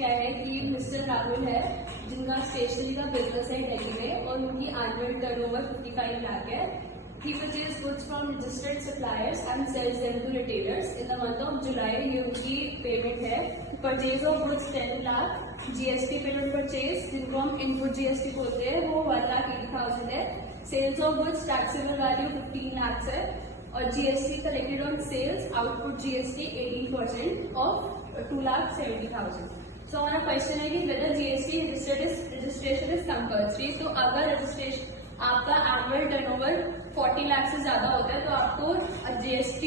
क्या है कि मिस्टर राहुल है जिनका स्टेशनरी का बिजनेस है दिल्ली में और उनकी एनुअल टर्नओवर 55 लाख है. He purchased goods from registered suppliers and sells them to retailers. In the month of July, ये उनकी पेमेंट है. Purchase of goods 10 lakh, GST paid on purchase जिनको हम इनपुट GST बोलते हैं वो 1,80,000 है. Sales of goods taxable value 15 lakhs है और GST collected on sales output GST 18% of 2,70,000. So हमारा क्वेश्चन है कि whether GST registration is compulsory. तो अगर रजिस्ट्रेशन आपका एनुअल टर्नओवर 40 लाख से ज्यादा होता है तो आपको GST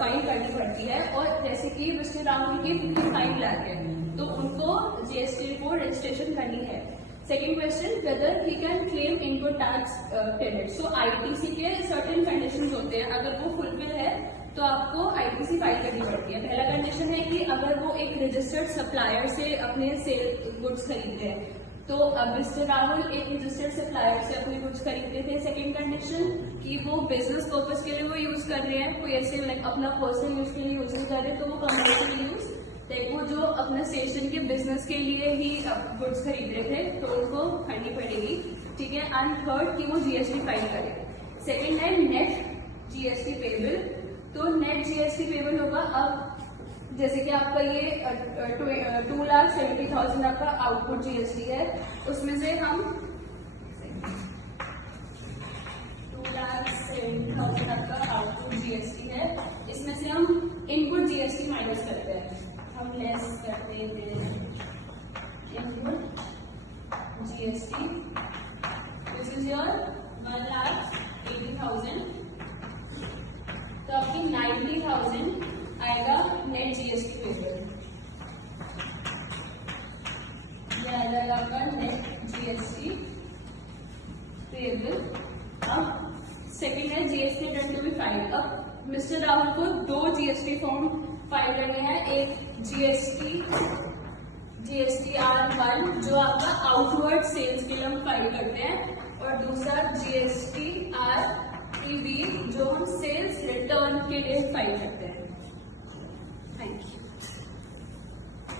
फाइल करनी पड़ती है. और जैसे कि मिस्टर राहुल की 55 लाख है तो उनको GST रिपोर्ट रजिस्ट्रेशन करनी है. Second question, weather he can claim input tax credit. So ITC के सर्टेन कंडीशंस होते हैं, अगर वो फुलफिल है तो आपको ITC फाइल करनी पड़ती है. पहला कंडीशन है कि अगर वो एक रजिस्टर्ड सप्लायर से अपने सेल गुड्स खरीदते हैं. तो अब मिस्टर राहुल एक रजिस्टर्ड सप्लायर से अपने गुड्स खरीदते थे. सेकेंड कंडीशन कि वो बिजनेस पर्पज के लिए वो यूज कर रहे हैं, कोई ऐसे लाइक अपना पर्सनल यूज के लिए यूज नहीं कर रहे तो वो कमर्शियल यूज लाइक वो जो अपना स्टेशन के बिजनेस के लिए ही गुड्स खरीद रहे थे तो उनको करनी पड़ेगी. ठीक है. एंड थर्ड कि वो GST फाइल करे. सेकेंड है नेट GST पेबल. तो नेट GST पेबल होगा. अब जैसे कि आपका ये 2,70,000 आपका आउटपुट GST है, उसमें से हम 2,70,000 आपका आउटपुट GST है, इसमें से हम इनपुट GST माइनस करते हैं. हम लेस करते हैं input GST. This is your 1,80,000. तो आपकी 90,000 आएगा नेट GST पेबल. ये आ जाएगा आपका नेट GST पेबल. अब सेकेंड है GST return to be filed. अब मिस्टर राहुल को 2 GST फॉर्म फाइल करने हैं. एक GSTR1 जो आपका आउटवर्ड सेल्स के लिए हम फाइल करते हैं और दूसरा GSTREB जो हम सेल्स रिटर्न के लिए फाइल करते हैं. Thank you.